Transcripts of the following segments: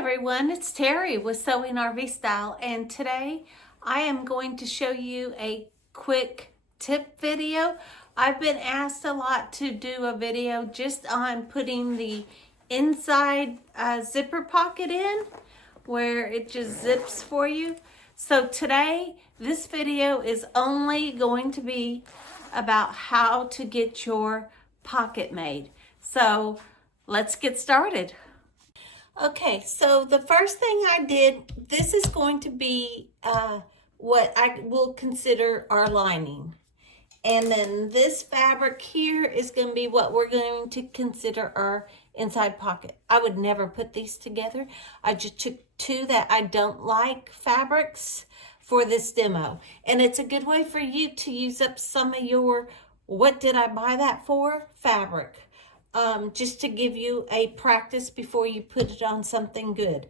everyone, it's Terry with Sewing RV Style, and today I am going to show you a quick tip video. I've been asked a lot to do a video just on putting the inside zipper pocket in where it just zips for you. So today this video is only going to be about how to get your pocket made. So let's get started. Okay, so the first thing I did, this is going to be what I will consider our lining. And then this fabric here is going to be what we're going to consider our inside pocket. I would never put these together. I just took two that I don't like fabrics for this demo. And it's a good way for you to use up some of your, what did I buy that for? Fabric. Just to give you a practice before you put it on something good.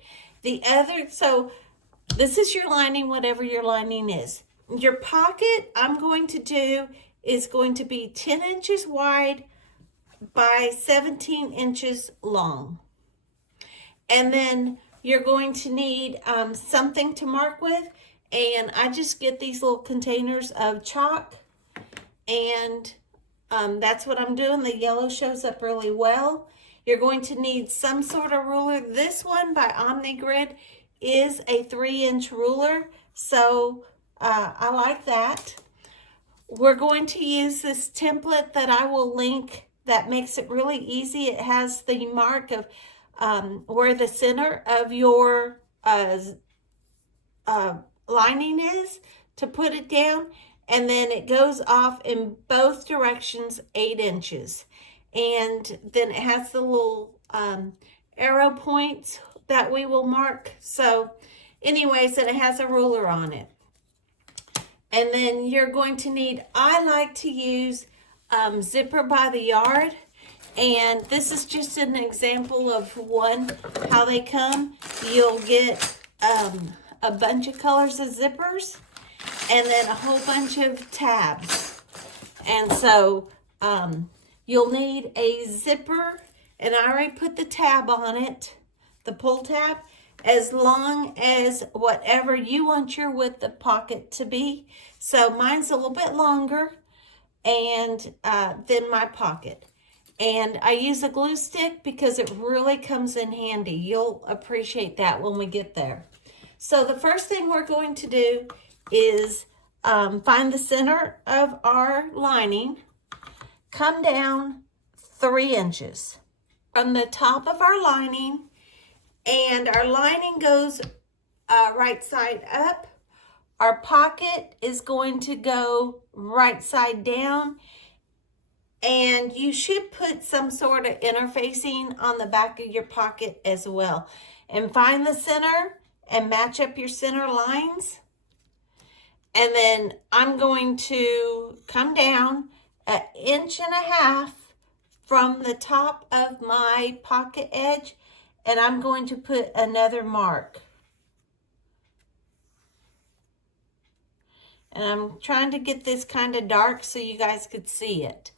So this is your lining, whatever your lining is. Your pocket I'm going to do is going to be 10 inches wide by 17 inches long. And then you're going to need something to mark with. And I just get these little containers of chalk, and that's what I'm doing. The yellow shows up really well. You're going to need some sort of ruler. This one by OmniGrid is a 3-inch ruler, so I like that. We're going to use this template that I will link that makes it really easy. It has the mark of where the center of your lining is to put it down. And then it goes off in both directions 8 inches. And then it has the little arrow points that we will mark. So anyways, and it has a ruler on it. And then you're going to need, I like to use Zipper by the Yard. And this is just an example of how they come. You'll get a bunch of colors of zippers, and then a whole bunch of tabs. And so you'll need a zipper, and I already put the tab on it, the pull tab, as long as whatever you want your width of pocket to be. So mine's a little bit longer and than my pocket. And I use a glue stick because it really comes in handy. You'll appreciate that when we get there. So the first thing we're going to do is find the center of our lining, come down 3 inches from the top of our lining, and our lining goes right side up. Our pocket is going to go right side down, and you should put some sort of interfacing on the back of your pocket as well. And find the center and match up your center lines. And then I'm going to come down 1.5 inches from the top of my pocket edge, and I'm going to put another mark. And I'm trying to get this kind of dark so you guys could see it.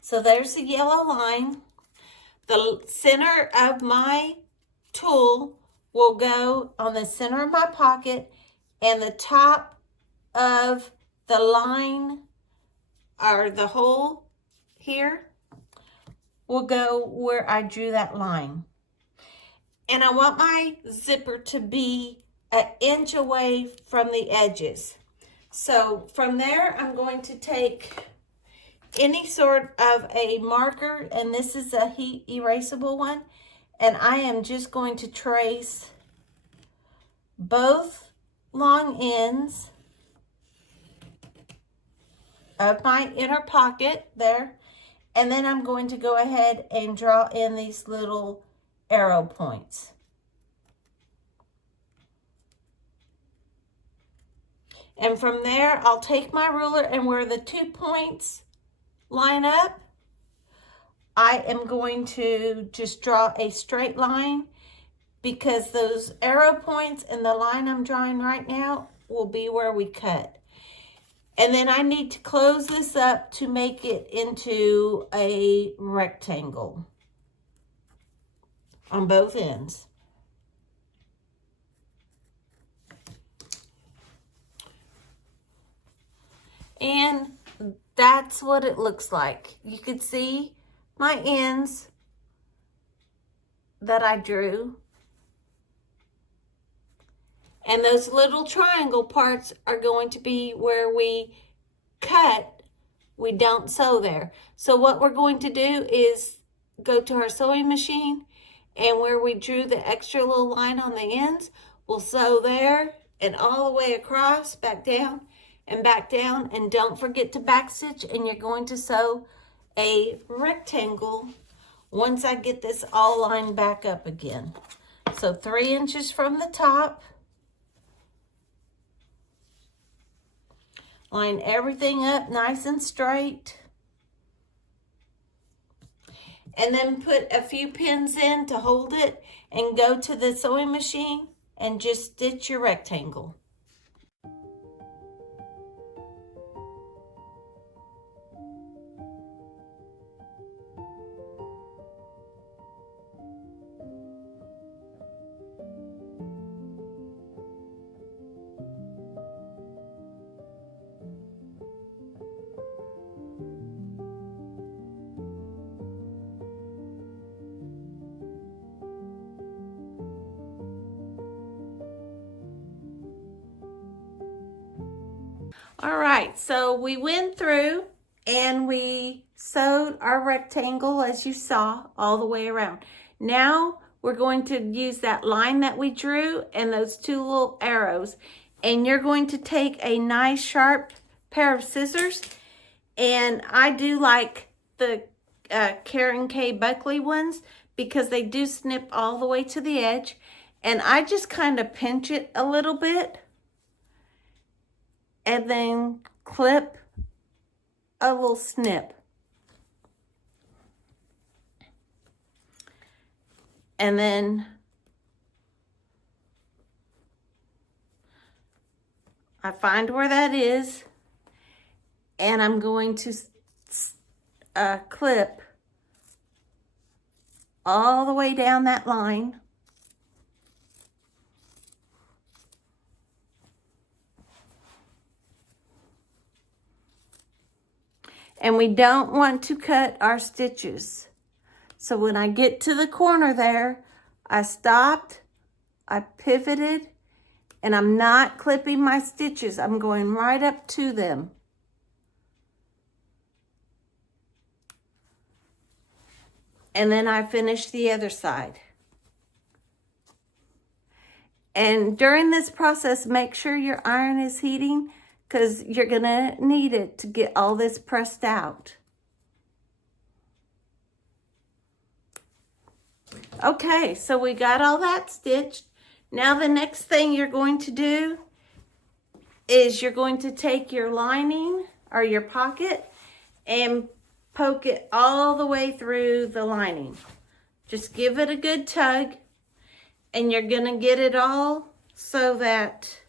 So there's the yellow line. The center of my tool will go on the center of my pocket, and the top of the line, or the hole here, will go where I drew that line. And I want my zipper to be 1 inch away from the edges. So from there, I'm going to take any sort of a marker, and this is a heat erasable one, and I am just going to trace both long ends of my inner pocket there, and then I'm going to go ahead and draw in these little arrow points. And from there, I'll take my ruler, and where the 2 points line up, I am going to just draw a straight line, because those arrow points and the line I'm drawing right now will be where we cut. And then I need to close this up to make it into a rectangle on both ends. And that's what it looks like. You could see my ends that I drew. And those little triangle parts are going to be where we cut. We don't sew there. So what we're going to do is go to our sewing machine, and where we drew the extra little line on the ends, we'll sew there and all the way across, back down and back down. And don't forget to backstitch, and you're going to sew a rectangle once I get this all lined back up again. So 3 inches from the top. Line everything up nice and straight. And then put a few pins in to hold it, and go to the sewing machine and just stitch your rectangle. All right, so we went through and we sewed our rectangle, as you saw, all the way around. Now we're going to use that line that we drew and those 2 little arrows, and you're going to take a nice sharp pair of scissors, and I do like the Karen K Buckley ones because they do snip all the way to the edge, and I just kind of pinch it a little bit and then clip a little snip. And then I find where that is, and I'm going to clip all the way down that line. And we don't want to cut our stitches. So when I get to the corner there, I stopped, I pivoted, and I'm not clipping my stitches. I'm going right up to them. And then I finish the other side. And during this process, make sure your iron is heating, because you're gonna need it to get all this pressed out. Okay, so we got all that stitched. Now the next thing you're going to do is you're going to take your lining or your pocket and poke it all the way through the lining. Just give it a good tug, and you're gonna get it all so that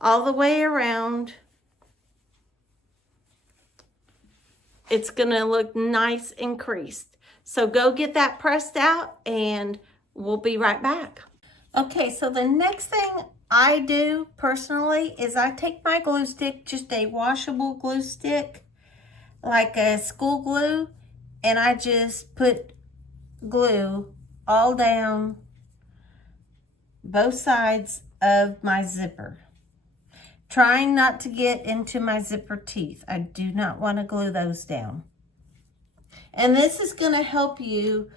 all the way around, it's gonna look nice and creased. So go get that pressed out, and we'll be right back. Okay, so the next thing I do personally is I take my glue stick, just a washable glue stick, like a school glue, and I just put glue all down both sides of my zipper, trying not to get into my zipper teeth. I do not want to glue those down. And this is going to help you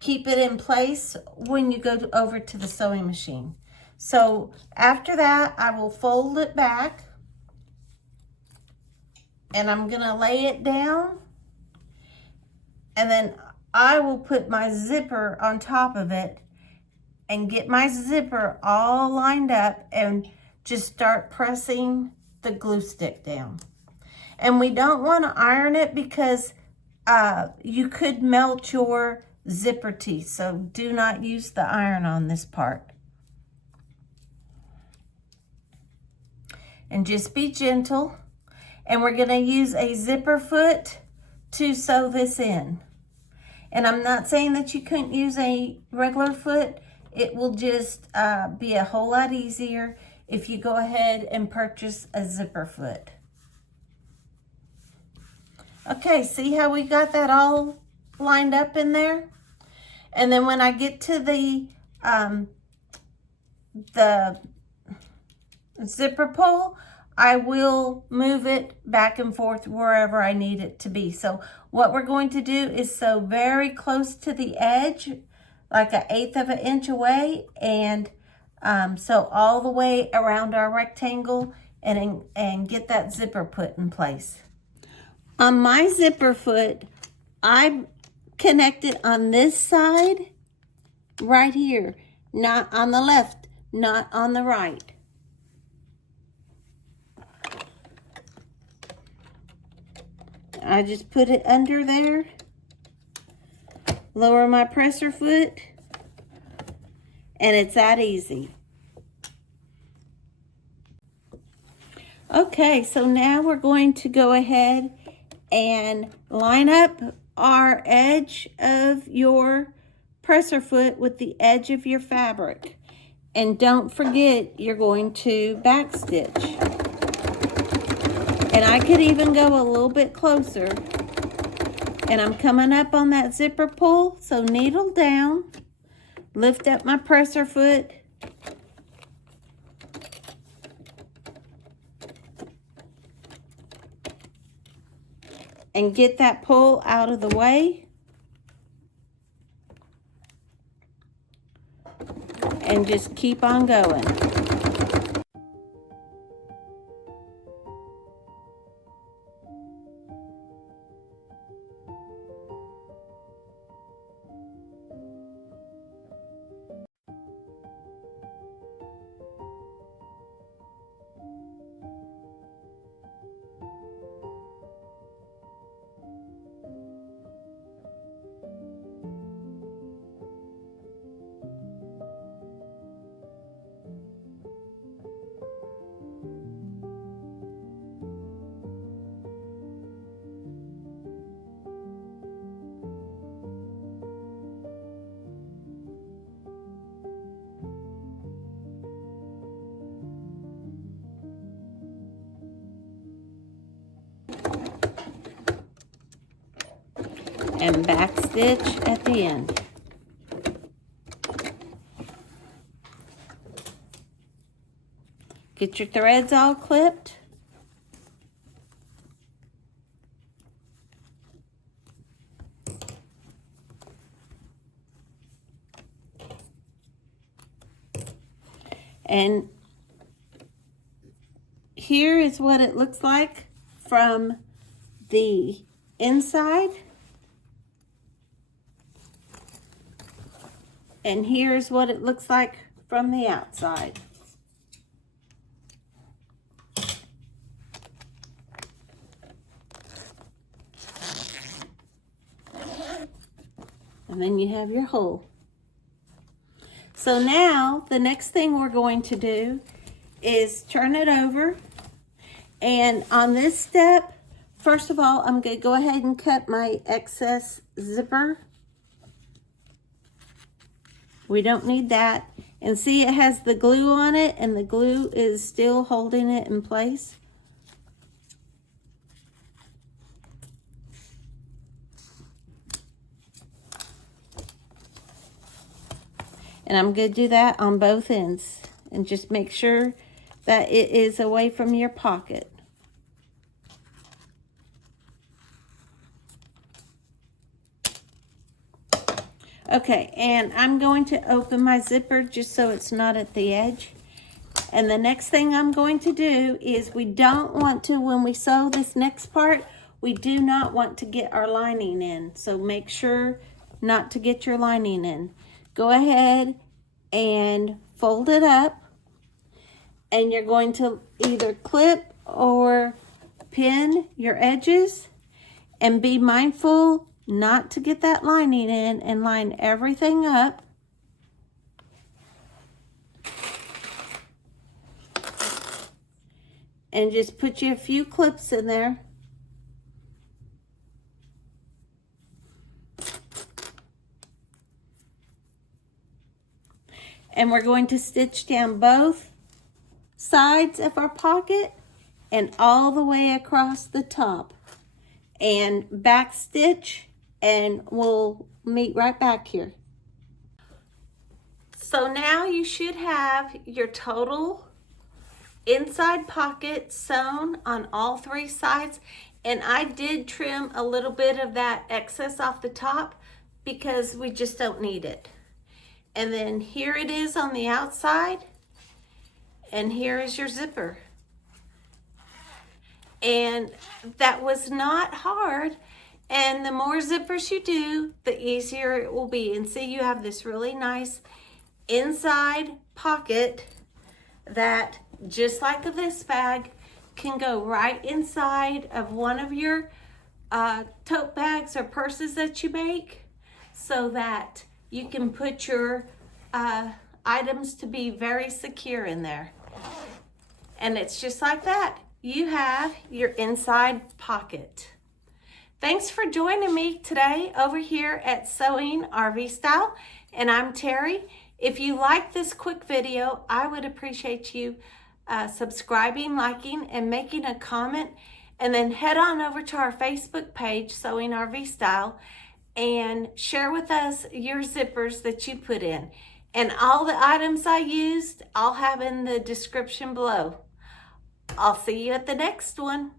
keep it in place when you go over to the sewing machine. So after that, I will fold it back, and I'm going to lay it down, and then I will put my zipper on top of it and get my zipper all lined up and just start pressing the glue stick down. And we don't want to iron it because you could melt your zipper teeth, so do not use the iron on this part. And just be gentle. And we're going to use a zipper foot to sew this in. And I'm not saying that you couldn't use a regular foot. It will just be a whole lot easier if you go ahead and purchase a zipper foot. Okay, see how we got that all lined up in there? And then when I get to the zipper pull, I will move it back and forth wherever I need it to be. So what we're going to do is sew very close to the edge, like 1/8 of an inch away, and sew all the way around our rectangle and get that zipper put in place. On my zipper foot, I connected on this side right here, not on the left, not on the right. I just put it under there, lower my presser foot, and it's that easy. Okay, so now we're going to go ahead and line up our edge of your presser foot with the edge of your fabric. And don't forget, you're going to backstitch. And I could even go a little bit closer. And I'm coming up on that zipper pull, so needle down, lift up my presser foot, and get that pull out of the way. And just keep on going. And backstitch at the end. Get your threads all clipped. And here is what it looks like from the inside. And here's what it looks like from the outside. And then you have your hole. So now the next thing we're going to do is turn it over. And on this step, first of all, I'm going to go ahead and cut my excess zipper. We don't need that. And see, it has the glue on it, and the glue is still holding it in place. And I'm going to do that on both ends. And just make sure that it is away from your pocket. Okay, and I'm going to open my zipper just so it's not at the edge. And the next thing I'm going to do is we don't want to, when we sew this next part, we do not want to get our lining in. So make sure not to get your lining in. Go ahead and fold it up. And you're going to either clip or pin your edges. And be mindful not to get that lining in, and line everything up. And just put you a few clips in there. And we're going to stitch down both sides of our pocket and all the way across the top. and back stitch, and we'll meet right back here. So now you should have your total inside pocket sewn on all 3 sides, and I did trim a little bit of that excess off the top because we just don't need it. And then here it is on the outside, and here is your zipper. And that was not hard, and the more zippers you do, the easier it will be. And see, you have this really nice inside pocket that, just like this bag, can go right inside of one of your tote bags or purses that you make, so that you can put your items to be very secure in there. And it's just like that. You have your inside pocket. Thanks for joining me today over here at Sewing RV Style, and I'm Terry. If you like this quick video, I would appreciate you subscribing, liking, and making a comment, and then head on over to our Facebook page, Sewing RV Style, and share with us your zippers that you put in. And all the items I used, I'll have in the description below. I'll see you at the next one.